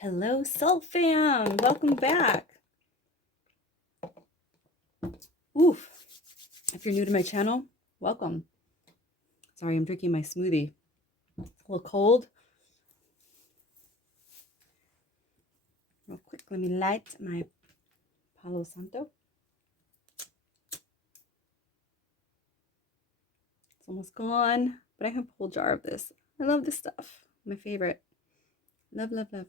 Hello, Soul Fam! Welcome back. Oof. If you're new to my channel, welcome. Sorry, I'm drinking my smoothie. It's a little cold. Real quick, let me light my Palo Santo. It's almost gone, but I have a whole jar of this. I love this stuff. My favorite. Love, love, love.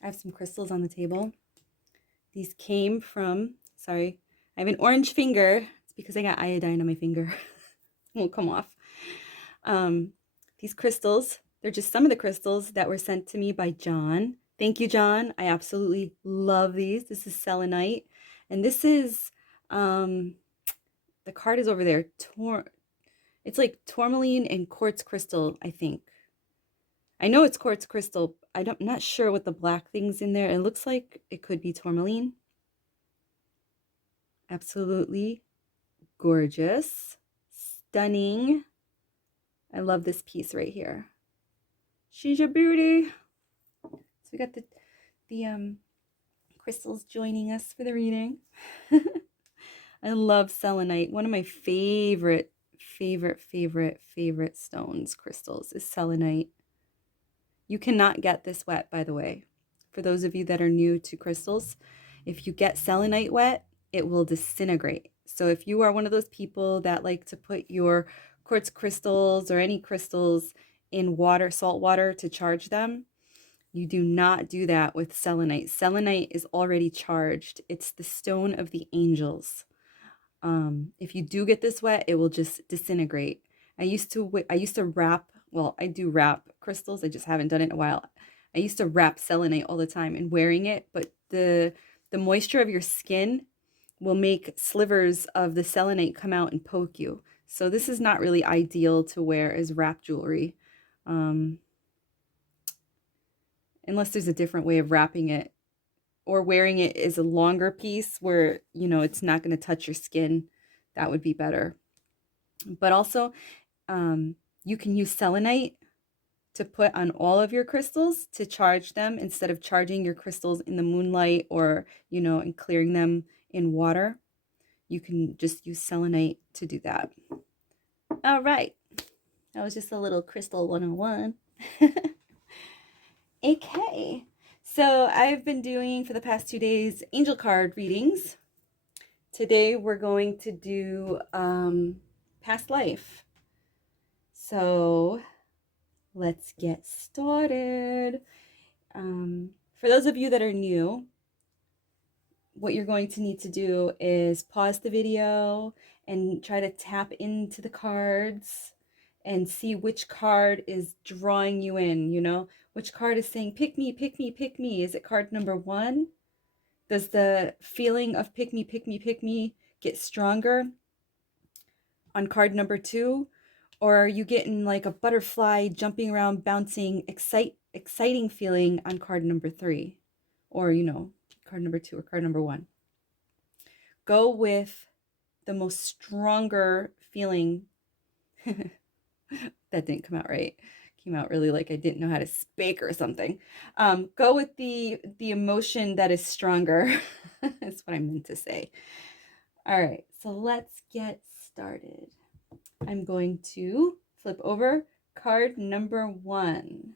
I have some crystals on the table. These came from, sorry, I have an orange finger. It's because I got iodine on my finger. It won't come off. These crystals, they're just some of the crystals that were sent to me by John. Thank you, John. I absolutely love these. This is selenite. And this is, the card is over there. It's like tourmaline and quartz crystal, I think. I know it's quartz crystal. I'm not sure what the black thing's in there. It looks like it could be tourmaline. Absolutely gorgeous. Stunning. I love this piece right here. She's a beauty. So we got the crystals joining us for the reading. I love selenite. One of my favorite stones, crystals, is selenite. You cannot get this wet, by the way. For those of you that are new to crystals, if you get selenite wet, it will disintegrate. So if you are one of those people that like to put your quartz crystals or any crystals in water, salt water to charge them, you do not do that with selenite. Selenite is already charged. It's the stone of the angels. If you do get this wet, it will just disintegrate. I used to wrap, well, I do wrap crystals. I just haven't done it in a while. I used to wrap selenite all the time and wearing it, but the moisture of your skin will make slivers of the selenite come out and poke you. So this is not really ideal to wear as wrap jewelry. Unless there's a different way of wrapping it, or wearing it as a longer piece where, you know, it's not going to touch your skin. That would be better. But also, you can use selenite to put on all of your crystals to charge them instead of charging your crystals in the moonlight or, you know, and clearing them in water. You can just use selenite to do that. All right. That was just a little crystal 101. Okay. So I've been doing for the past 2 days angel card readings. Today we're going to do past life. So let's get started. For those of you that are new, what you're going to need to do is pause the video and try to tap into the cards and see which card is drawing you in, you know, which card is saying, pick me, pick me, pick me. Is it card number 1? Does the feeling of pick me, pick me, pick me get stronger on card number 2? Or are you getting like a butterfly jumping around, bouncing, exciting feeling on card number 3? Or, you know, card number 2 or card number 1. Go with the most stronger feeling. That didn't come out right. Came out really like I didn't know how to speak or something. Go with the emotion that is stronger. That's what I meant to say. All right, so let's get started. I'm going to flip over card number 1.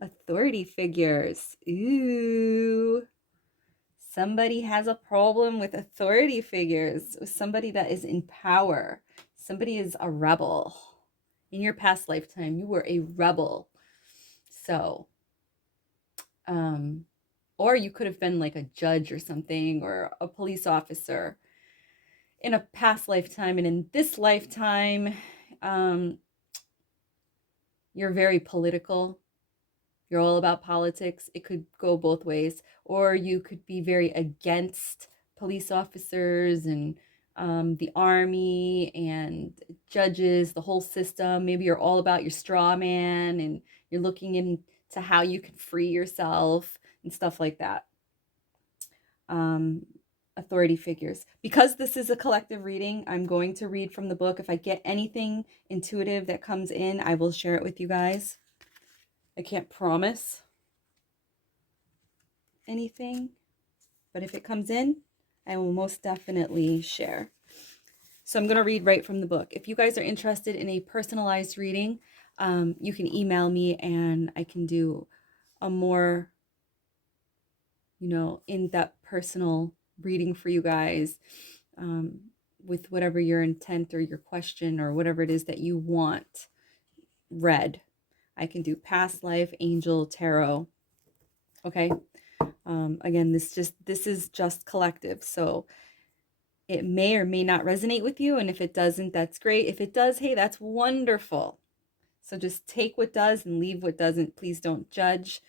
Authority figures. Ooh. Somebody has a problem with authority figures. Somebody that is in power. Somebody is a rebel. In your past lifetime, you were a rebel. So, or you could have been like a judge or something, or a police officer in a past lifetime. And in this lifetime, you're very political. You're all about politics. It could go both ways. Or you could be very against police officers and the army and judges, the whole system. Maybe you're all about your straw man and you're looking into to how you can free yourself and stuff like that. Authority figures. Because this is a collective reading, I'm going to read from the book. If I get anything intuitive that comes in, I will share it with you guys. I can't promise anything, but if it comes in, I will most definitely share. So I'm going to read right from the book. If you guys are interested in a personalized reading, you can email me and I can do a more, in-depth personal reading for you guys, with whatever your intent or your question or whatever it is that you want read. I can do past life, angel, tarot. Okay. Again, this is just collective. So it may or may not resonate with you. And if it doesn't, that's great. If it does, hey, that's wonderful. So just take what does and leave what doesn't. Please don't judge.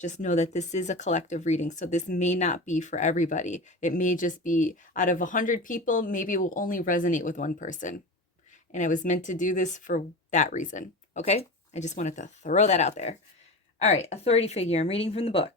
Just know that this is a collective reading. So this may not be for everybody. It may just be out of 100 people, maybe it will only resonate with one person. And I was meant to do this for that reason. Okay. I just wanted to throw that out there. All right. Authority figure. I'm reading from the book.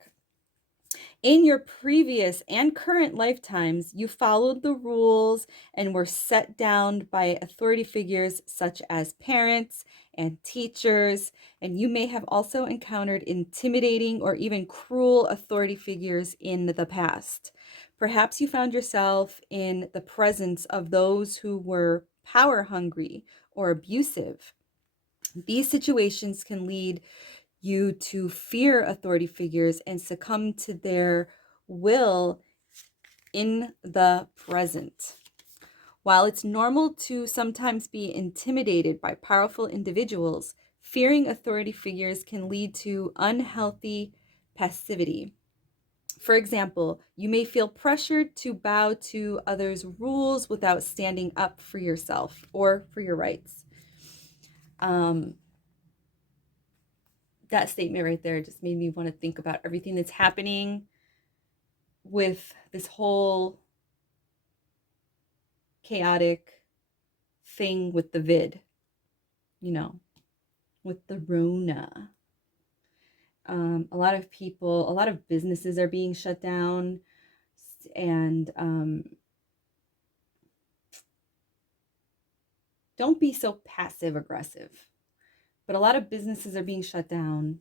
In your previous and current lifetimes, you followed the rules and were set down by authority figures such as parents and teachers, and you may have also encountered intimidating or even cruel authority figures in the past. Perhaps you found yourself in the presence of those who were power hungry or abusive. These situations can lead you to fear authority figures and succumb to their will in the present. While it's normal to sometimes be intimidated by powerful individuals, fearing authority figures can lead to unhealthy passivity. For example, you may feel pressured to bow to others' rules without standing up for yourself or for your rights. That statement right there just made me want to think about everything that's happening with this whole chaotic thing with the vid, with the Rona. A lot of businesses are being shut down, and don't be so passive aggressive. But a lot of businesses are being shut down.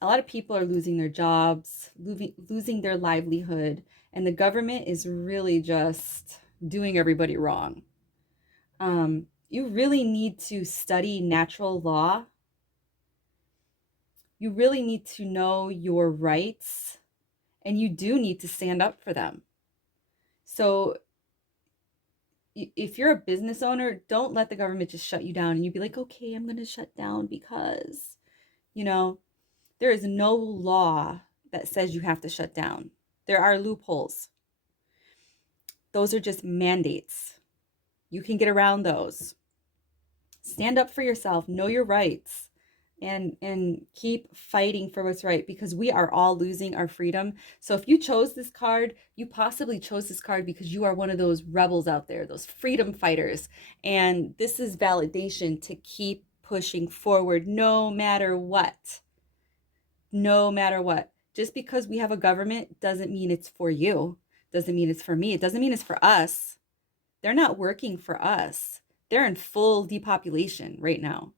A lot of people are losing their jobs, losing their livelihood, and the government is really just doing everybody wrong. You really need to study natural law. You really need to know your rights, and you do need to stand up for them. So if you're a business owner, don't let the government just shut you down and you be like, okay, I'm going to shut down because, there is no law that says you have to shut down. There are loopholes. Those are just mandates. You can get around those. Stand up for yourself, know your rights, and keep fighting for what's right, because we are all losing our freedom. So if you chose this card, you possibly chose this card because you are one of those rebels out there, those freedom fighters. And this is validation to keep pushing forward no matter what. No matter what. Just because we have a government doesn't mean it's for you. Doesn't mean it's for me. It doesn't mean it's for us. They're not working for us. They're in full depopulation right now.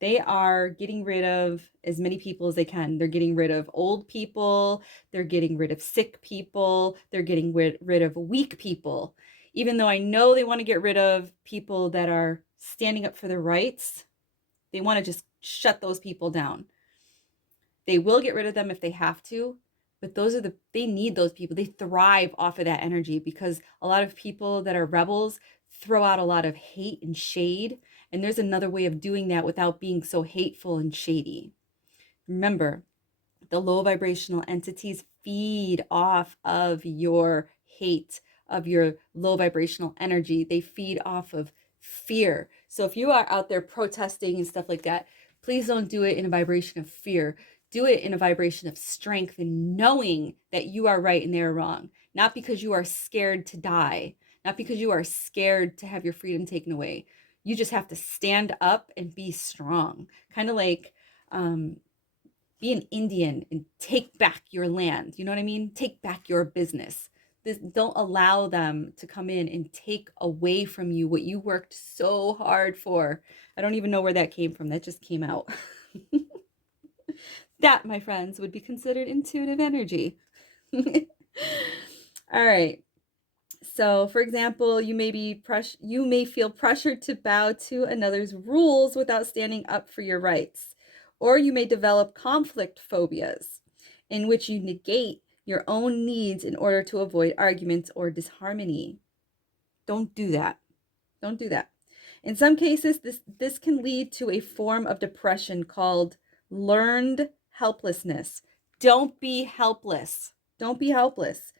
They are getting rid of as many people as they can. They're getting rid of old people. They're getting rid of sick people. They're getting rid of weak people. Even though I know they want to get rid of people that are standing up for their rights, they want to just shut those people down. They will get rid of them if they have to, but they need those people. They thrive off of that energy, because a lot of people that are rebels throw out a lot of hate and shade. And there's another way of doing that without being so hateful and shady. Remember, the low vibrational entities feed off of your hate, of your low vibrational energy. They feed off of fear. So if you are out there protesting and stuff like that, please don't do it in a vibration of fear. Do it in a vibration of strength and knowing that you are right and they're wrong. Not because you are scared to die, not because you are scared to have your freedom taken away. You just have to stand up and be strong. Kind of like be an Indian and take back your land. You know what I mean? Take back your business. Don't allow them to come in and take away from you what you worked so hard for. I don't even know where that came from. That just came out. That, my friends, would be considered intuitive energy. All right. So, for example, you may feel pressured to bow to another's rules without standing up for your rights. Or you may develop conflict phobias, in which you negate your own needs in order to avoid arguments or disharmony. Don't do that. Don't do that. In some cases, this can lead to a form of depression called learned helplessness. Don't be helpless. Don't be helpless.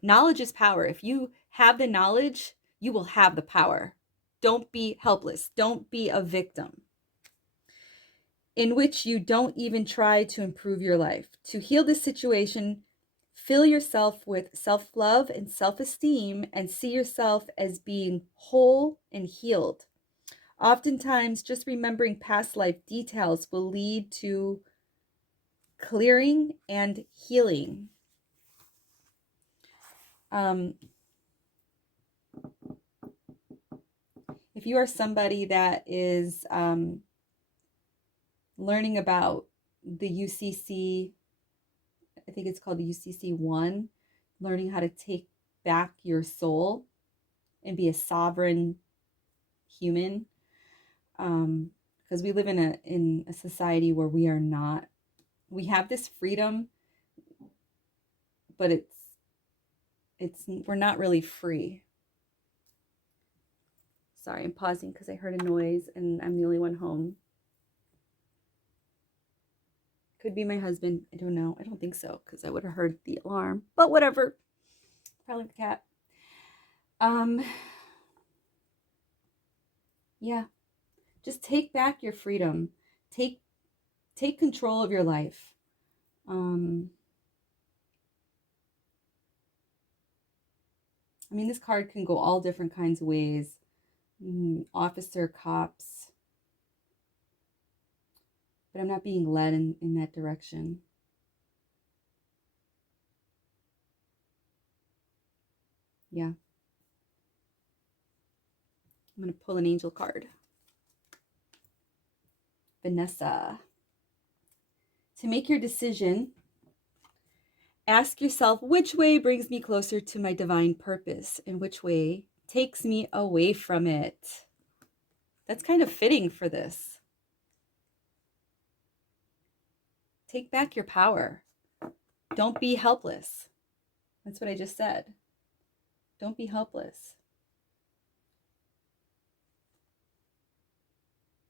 Knowledge is power. If you have the knowledge, you will have the power. Don't be helpless. Don't be a victim, in which you don't even try to improve your life. To heal this situation, fill yourself with self-love and self-esteem and see yourself as being whole and healed. Oftentimes, just remembering past life details will lead to clearing and healing. If you are somebody that is learning about the UCC, I think it's called the UCC 1, learning how to take back your soul and be a sovereign human, because we live in a society where we are not. We have this freedom, but we're not really free. Sorry, I'm pausing because I heard a noise and I'm the only one home. Could be my husband. I don't know. I don't think so, because I would have heard the alarm. But whatever. Probably the cat. Yeah. Just take back your freedom. Take control of your life. I mean, this card can go all different kinds of ways. Officer, cops. But I'm not being led in that direction. Yeah. I'm going to pull an angel card. Vanessa. To make your decision, ask yourself, which way brings me closer to my divine purpose and which way takes me away from it? That's kind of fitting for this. Take back your power. Don't be helpless. That's what I just said. Don't be helpless.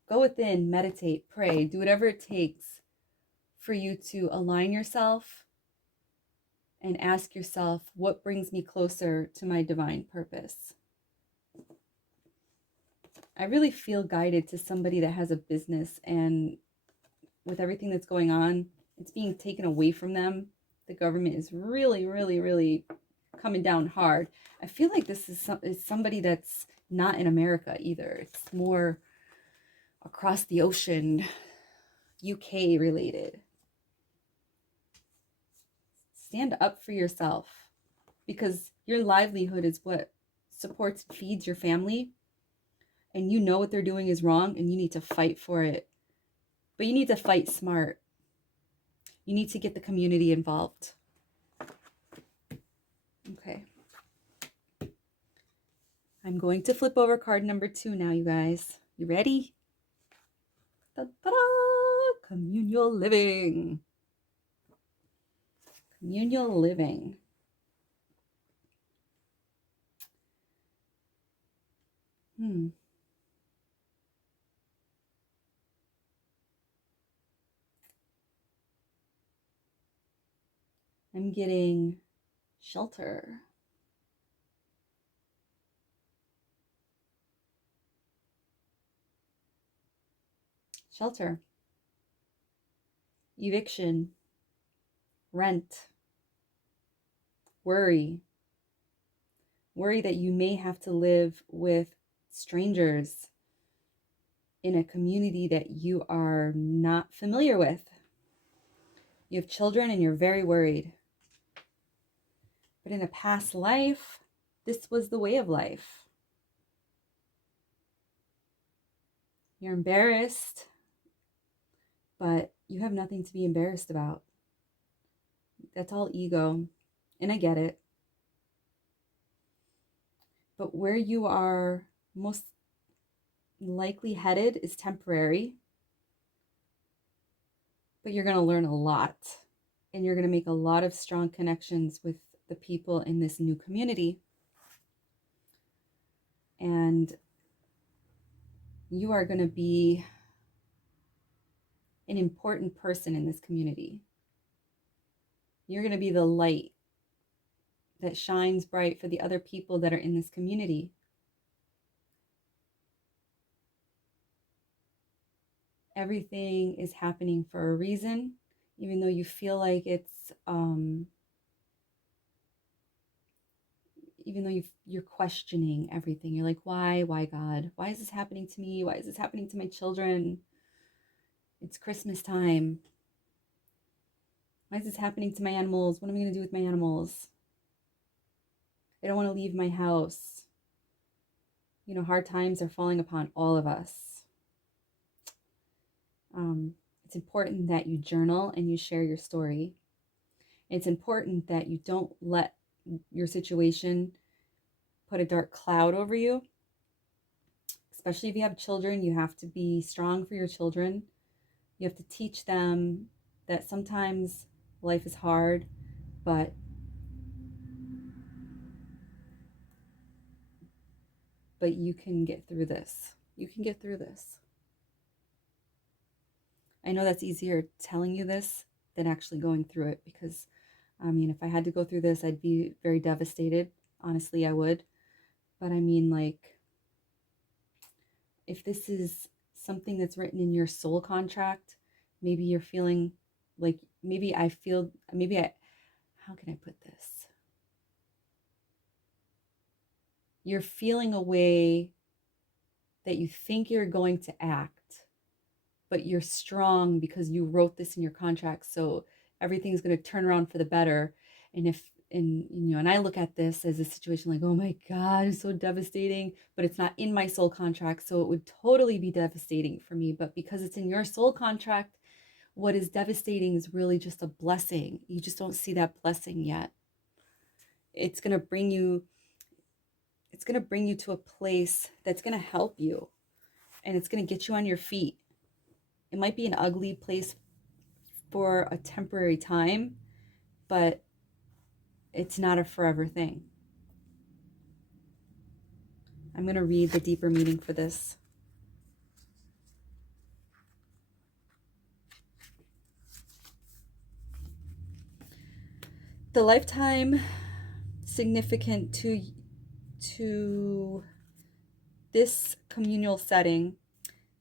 Go within, meditate, pray, do whatever it takes for you to align yourself and ask yourself, what brings me closer to my divine purpose? I really feel guided to somebody that has a business, and with everything that's going on, it's being taken away from them. The government is really, really, really coming down hard. I feel like this is somebody that's not in America either. It's more across the ocean, UK related. Stand up for yourself, because your livelihood is what supports and feeds your family, and you know what they're doing is wrong and you need to fight for it. But you need to fight smart. You need to get the community involved. Okay. I'm going to flip over card number 2 now, you guys. You ready? Ta-da! Communal living. Communal living. I'm getting shelter. Shelter. Eviction. Rent. Worry. Worry that you may have to live with strangers in a community that you are not familiar with. You have children and you're very worried. But in a past life, this was the way of life. You're embarrassed, but you have nothing to be embarrassed about. That's all ego, and I get it. But where you are most likely headed is temporary, but you're going to learn a lot, and you're going to make a lot of strong connections with the people in this new community. And you are going to be an important person in this community. You're going to be the light that shines bright for the other people that are in this community. Everything is happening for a reason, even though you feel like it's, even though you're questioning everything. You're like, why God? Why is this happening to me? Why is this happening to my children? It's Christmas time. Why is this happening to my animals? What am I going to do with my animals? I don't want to leave my house. You know, hard times are falling upon all of us. It's important that you journal and you share your story. It's important that you don't let your situation put a dark cloud over you. Especially if you have children, you have to be strong for your children. You have to teach them that sometimes life is hard, but you can get through this. You can get through this. I know that's easier telling you this than actually going through it, because, I mean, if I had to go through this, I'd be very devastated. Honestly, I would. But I mean, like, if this is something that's written in your soul contract, maybe you're feeling like, how can I put this? You're feeling a way that you think you're going to act, but you're strong because you wrote this in your contract. So everything's going to turn around for the better. And I look at this as a situation like, oh my God, it's so devastating, but it's not in my soul contract. So it would totally be devastating for me. But because it's in your soul contract, what is devastating is really just a blessing. You just don't see that blessing yet. It's going to bring you to a place that's going to help you, and it's going to get you on your feet. It might be an ugly place for a temporary time, but it's not a forever thing. I'm going to read the deeper meaning for this. The lifetime significant to this communal setting,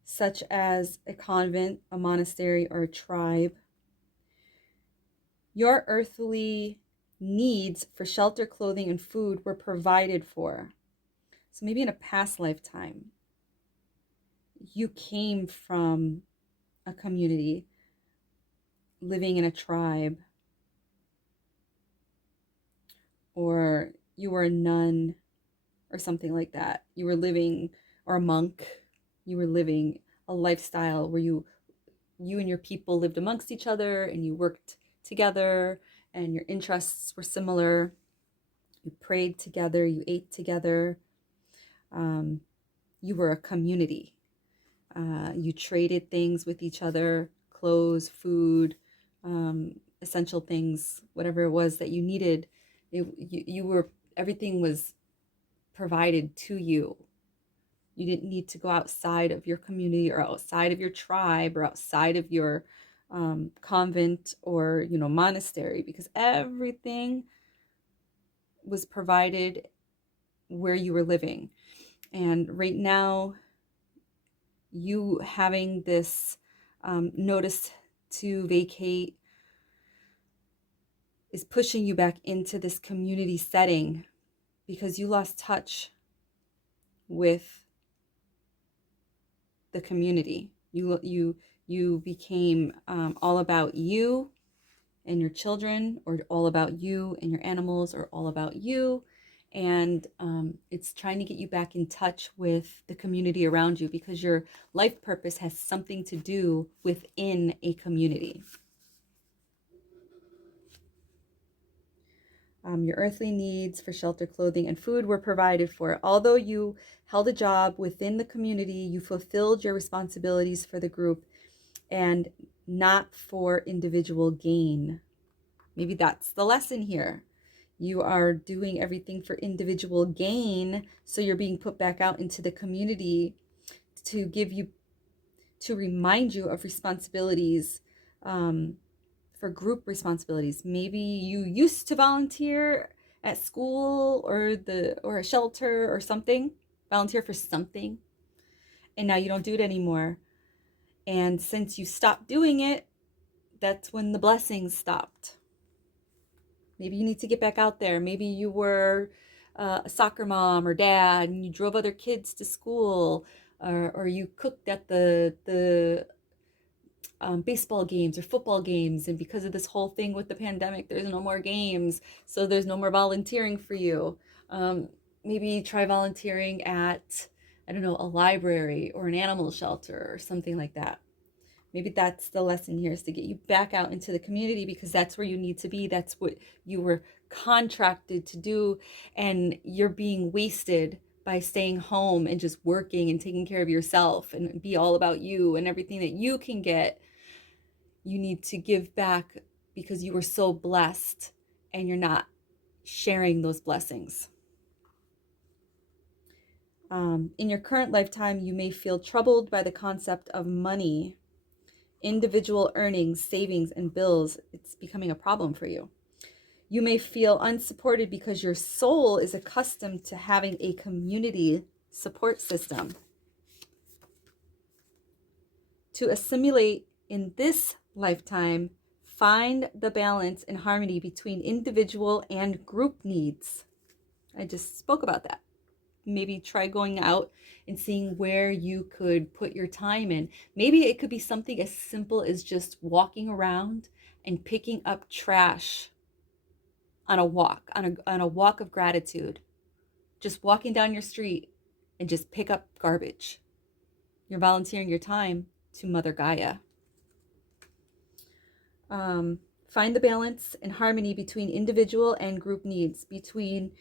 such as a convent, a monastery, or a tribe, your earthly needs for shelter, clothing, and food were provided for. So maybe in a past lifetime, you came from a community, living in a tribe, or you were a nun or something like that. You were living, or a monk, you were living a lifestyle where you and your people lived amongst each other, and you worked together, and your interests were similar. You prayed together, you ate together. You were a community. You traded things with each other, clothes, food, essential things, whatever it was that you needed. Everything was provided to you. You didn't need to go outside of your community, or outside of your tribe, or outside of your convent, or monastery, because everything was provided where you were living. And right now, you having this notice to vacate is pushing you back into this community setting, because you lost touch with the community. You became all about you and your children, or all about you and your animals, or all about you. And it's trying to get you back in touch with the community around you, because your life purpose has something to do within a community. Your earthly needs for shelter, clothing, and food were provided for. Although you held a job within the community, you fulfilled your responsibilities for the group and not for individual gain. Maybe that's the lesson here. You are doing everything for individual gain, so you're being put back out into the community to remind you of responsibilities, for group responsibilities. Maybe you used to volunteer at school or a shelter or something, volunteer for something, and now you don't do it anymore. And since you stopped doing it, that's when the blessings stopped. Maybe you need to get back out there. Maybe you were a soccer mom or dad, and you drove other kids to school, or you cooked at the baseball games or football games. And because of this whole thing with the pandemic, there's no more games, so there's no more volunteering for you. Maybe try volunteering at, I don't know, a library or an animal shelter or something like that. Maybe that's the lesson here, is to get you back out into the community, because that's where you need to be. That's what you were contracted to do, and you're being wasted by staying home and just working and taking care of yourself and be all about you, and everything that you can get, you need to give back, because you were so blessed and you're not sharing those blessings. In your current lifetime, you may feel troubled by the concept of money. Individual earnings, savings, and bills, it's becoming a problem for you. You may feel unsupported because your soul is accustomed to having a community support system. To assimilate in this lifetime, find the balance and harmony between individual and group needs. I just spoke about that. Maybe try going out and seeing where you could put your time in. Maybe it could be something as simple as just walking around and picking up trash on a walk, on a walk of gratitude. Just walking down your street and just pick up garbage. You're volunteering your time to Mother Gaia. Find the balance and harmony between individual and group needs, between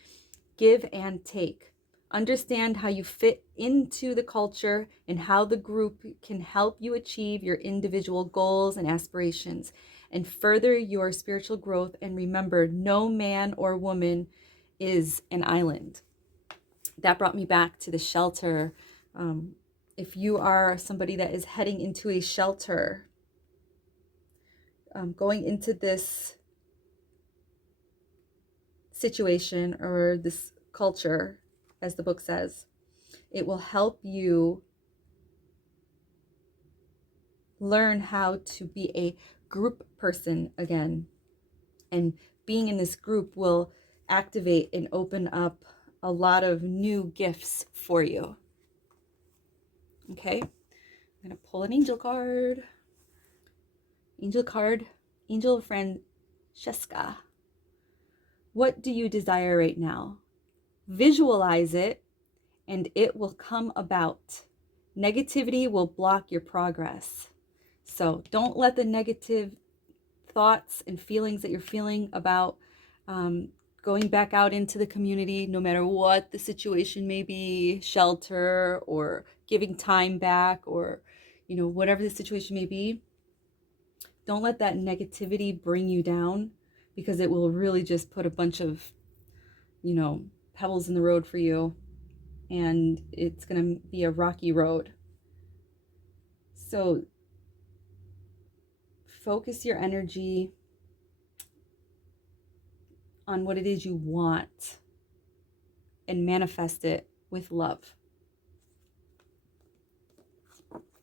give and take. Understand how you fit into the culture and how the group can help you achieve your individual goals and aspirations and further your spiritual growth. And remember, no man or woman is an island. That brought me back to the shelter. If you are somebody that is heading into a shelter, going into this situation or this culture, as the book says, it will help you learn how to be a group person again. And being in this group will activate and open up a lot of new gifts for you. Okay, I'm going to pull an angel card. Angel Francesca. What do you desire right now? Visualize it and it will come about. Negativity will block your progress. So don't let the negative thoughts and feelings that you're feeling about going back out into the community, no matter what the situation may be, shelter or giving time back, or whatever the situation may be, don't let that negativity bring you down, because it will really just put a bunch of pebbles in the road for you, and it's going to be a rocky road. So focus your energy on what it is you want and manifest it with love.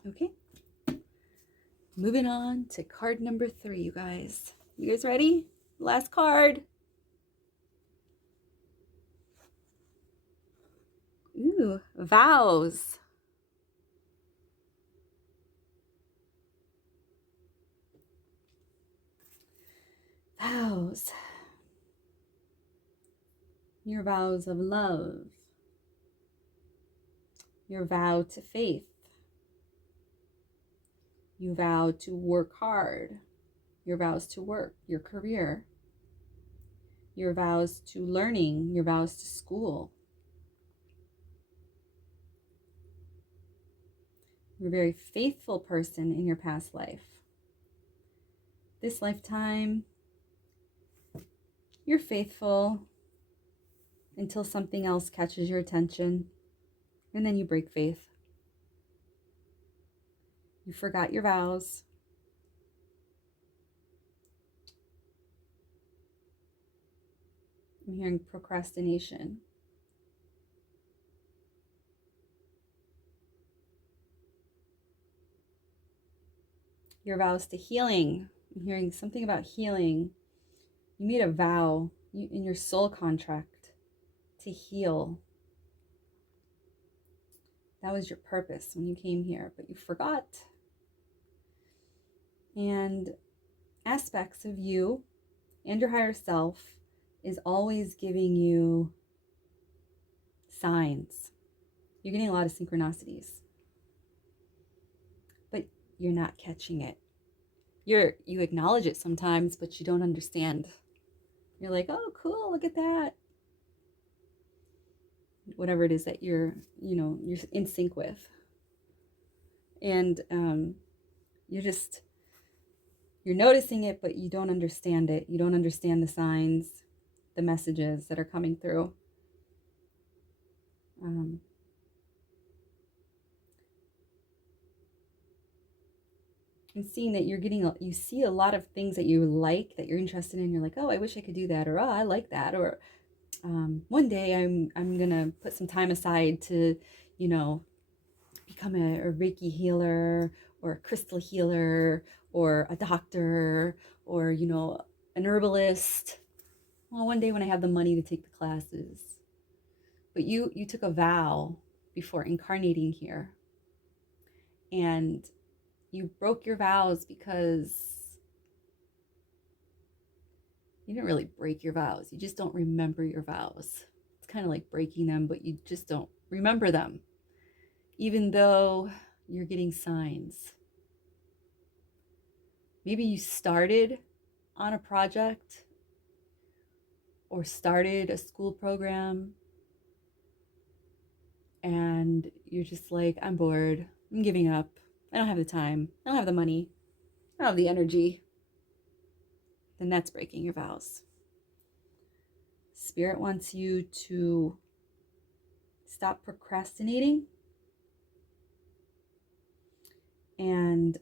Okay? Moving on to card number 3, you guys. You guys ready? Last card. Ooh, vows. vows. Your vows of love. Your vow to faith. You vow to work hard. Your vows to work, your career. Your vows to learning, your vows to school. You're a very faithful person in your past life. This lifetime, you're faithful until something else catches your attention, and then you break faith. You forgot your vows. I'm hearing procrastination. Your vows to healing. I'm hearing something about healing. You made a vow in your soul contract to heal. That was your purpose when you came here, but you forgot. And aspects of you and your higher self is always giving you signs. You're getting a lot of synchronicities, but you're not catching it. You acknowledge it sometimes, but you don't understand. You're like, oh, cool, look at that. Whatever it is that you're in sync with. And you're noticing it, but you don't understand it. You don't understand the signs, the messages that are coming through. And seeing that you see a lot of things that you like, that you're interested in. You're like, oh, I wish I could do that, or oh, I like that, or one day I'm gonna put some time aside to, become a Reiki healer, or a crystal healer, or a doctor, or an herbalist. Well, one day when I have the money to take the classes. But you took a vow before incarnating here, and you broke your vows because you didn't really break your vows. You just don't remember your vows. It's kind of like breaking them, but you just don't remember them, even though you're getting signs. Maybe you started on a project or started a school program, and you're just like, I'm bored. I'm giving up. I don't have the time. I don't have the money. I don't have the energy. Then that's breaking your vows. Spirit wants you to stop procrastinating and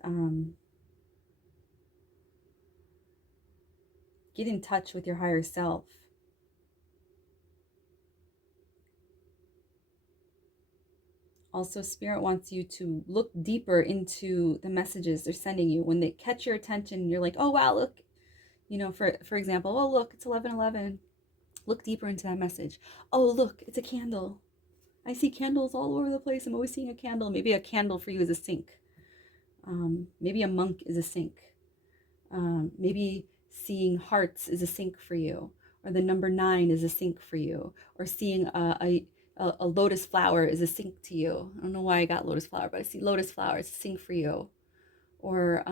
get in touch with your higher self. Also, Spirit wants you to look deeper into the messages they're sending you. When they catch your attention, you're like, oh, wow, look. For example, oh, look, it's 11:11. Look deeper into that message. Oh, look, it's a candle. I see candles all over the place. I'm always seeing a candle. Maybe a candle for you is a sink. Maybe a monk is a sink. Maybe seeing hearts is a sink for you. Or the number 9 is a sink for you. Or seeing a lotus flower is a sink to you. I don't know why I got lotus flower, but I see lotus flower. It's a sink for you. Or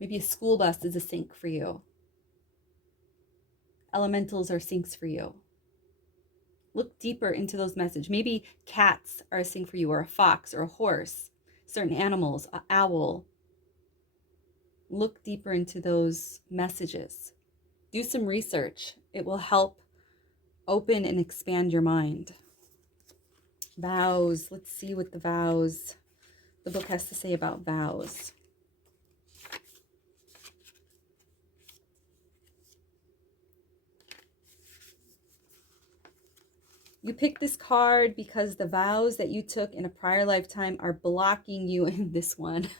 maybe a school bus is a sink for you. Elementals are sinks for you. Look deeper into those messages. Maybe cats are a sink for you, or a fox, or a horse, certain animals, an owl. Look deeper into those messages. Do some research. It will help open and expand your mind. Vows. Let's see what the book has to say about vows. You picked this card because the vows that you took in a prior lifetime are blocking you in this one.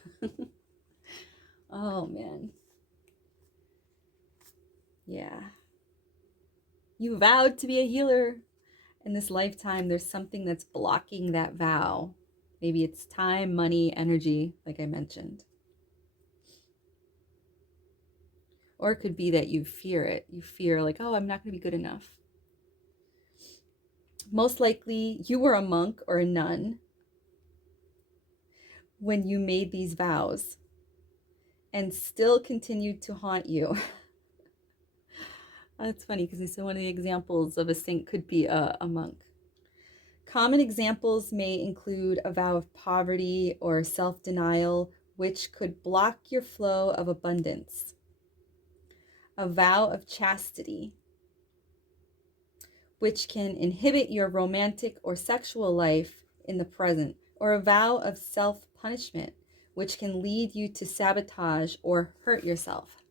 Oh, man. Yeah. You vowed to be a healer. In this lifetime, there's something that's blocking that vow. Maybe it's time, money, energy, like I mentioned. Or it could be that you fear it. You fear, like, oh, I'm not going to be good enough. Most likely, you were a monk or a nun when you made these vows and still continued to haunt you. That's funny because it's one of the examples of a saint could be a monk. Common examples may include a vow of poverty or self-denial, which could block your flow of abundance. A vow of chastity, which can inhibit your romantic or sexual life in the present, or a vow of self-punishment, which can lead you to sabotage or hurt yourself.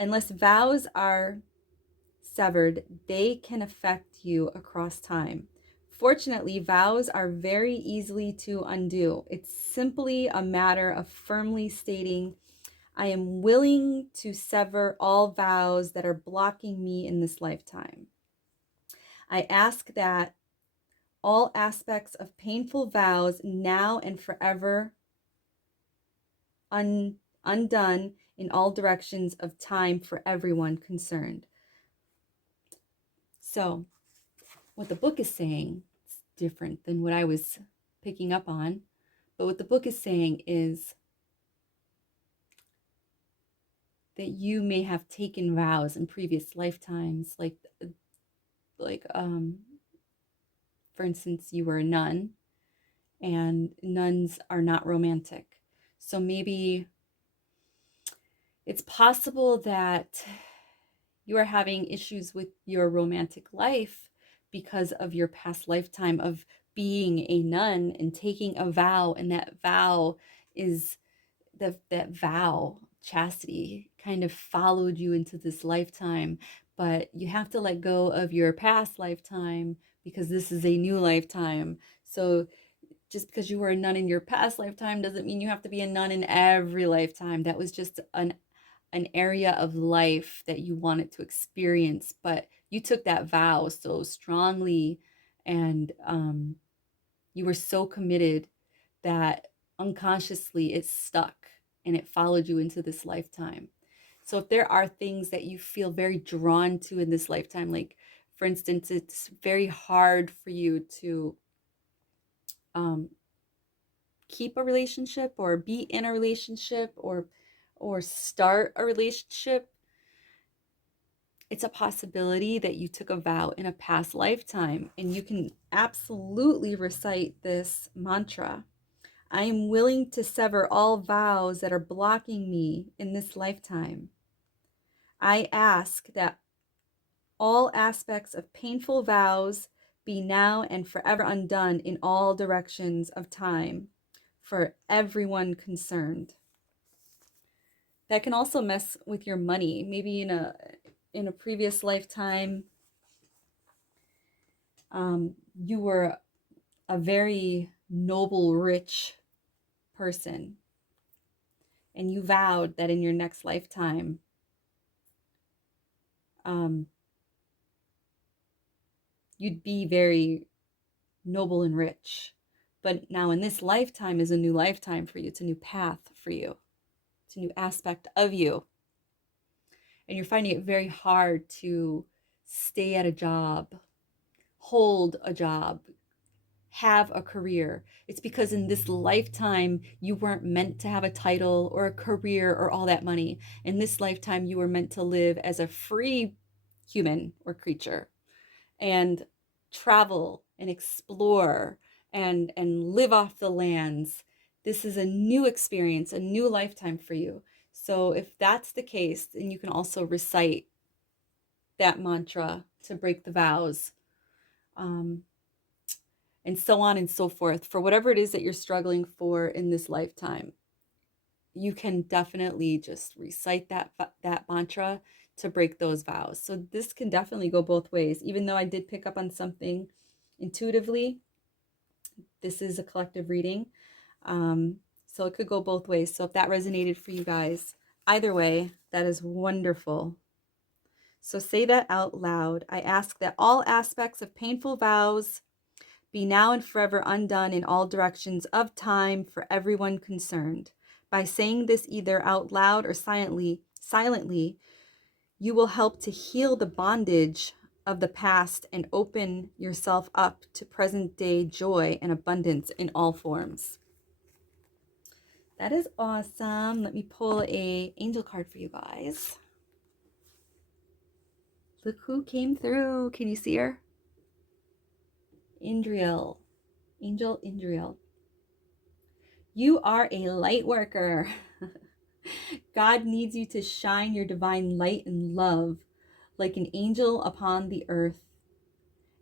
Unless vows are severed, they can affect you across time. Fortunately, vows are very easily to undo. It's simply a matter of firmly stating, I am willing to sever all vows that are blocking me in this lifetime. I ask that all aspects of painful vows now and forever undone in all directions of time for everyone concerned. So, what the book is saying is different than what I was picking up on. But what the book is saying is that you may have taken vows in previous lifetimes, like for instance, you were a nun, and nuns are not romantic. So maybe it's possible that you are having issues with your romantic life because of your past lifetime of being a nun and taking a vow, and that vow is that vow, chastity, kind of followed you into this lifetime. But you have to let go of your past lifetime because this is a new lifetime. So just because you were a nun in your past lifetime doesn't mean you have to be a nun in every lifetime. That was just an area of life that you wanted to experience, but you took that vow so strongly, and you were so committed that unconsciously it stuck and it followed you into this lifetime. So if there are things that you feel very drawn to in this lifetime, like for instance, it's very hard for you to keep a relationship or be in a relationship or start a relationship, it's a possibility that you took a vow in a past lifetime, and you can absolutely recite this mantra. I am willing to sever all vows that are blocking me in this lifetime. I ask that all aspects of painful vows be now and forever undone in all directions of time for everyone concerned. That can also mess with your money. Maybe in a previous lifetime, you were a very noble, rich person, and you vowed that in your next lifetime, you'd be very noble and rich. But now in this lifetime is a new lifetime for you. It's a new path for you. It's a new aspect of you. And you're finding it very hard to stay at a job, hold a job, have a career. It's because in this lifetime, you weren't meant to have a title or a career or all that money. In this lifetime, you were meant to live as a free human or creature and travel and explore and live off the lands. This is a new experience, a new lifetime for you. So if that's the case, then you can also recite that mantra to break the vows, and so on and so forth. For whatever it is that you're struggling for in this lifetime, you can definitely just recite that mantra to break those vows. So this can definitely go both ways. Even though I did pick up on something intuitively, this is a collective reading. So it could go both ways. So if that resonated for you guys, either way, that is wonderful. So say that out loud. I ask that all aspects of painful vows be now and forever undone in all directions of time for everyone concerned. By saying this either out loud or silently, you will help to heal the bondage of the past and open yourself up to present day joy and abundance in all forms. That is awesome. Let me pull a angel card for you guys. Look who came through. Can you see her? Indriel. Angel Indriel. You are a light worker. God needs you to shine your divine light and love like an angel upon the earth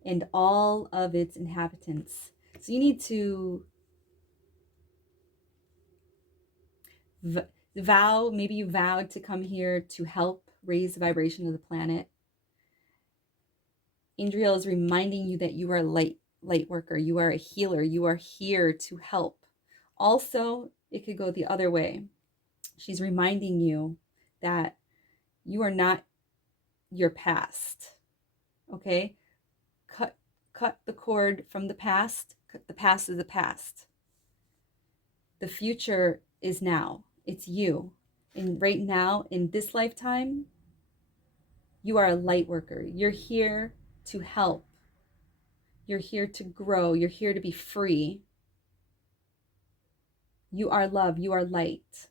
and all of its inhabitants. So you need to vow, maybe you vowed to come here to help raise the vibration of the planet. Indriel is reminding you that you are a light worker. You are a healer. You are here to help. Also, it could go the other way. She's reminding you that you are not your past. Okay? Cut the cord from the past. The past is the past. The future is now. It's you. And right now, in this lifetime, you are a light worker. You're here to help. You're here to grow. You're here to be free. You are love. You are light.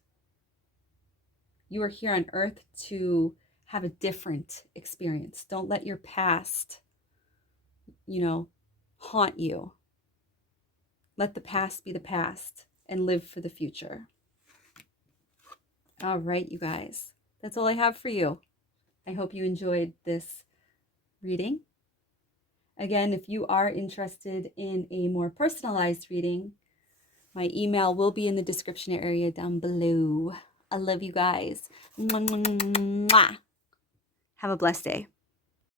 You are here on earth to have a different experience. Don't let your past, haunt you. Let the past be the past and live for the future. All right, you guys. That's all I have for you. I hope you enjoyed this reading. Again, if you are interested in a more personalized reading, my email will be in the description area down below. I love you guys. Mwah, mwah, mwah. Have a blessed day.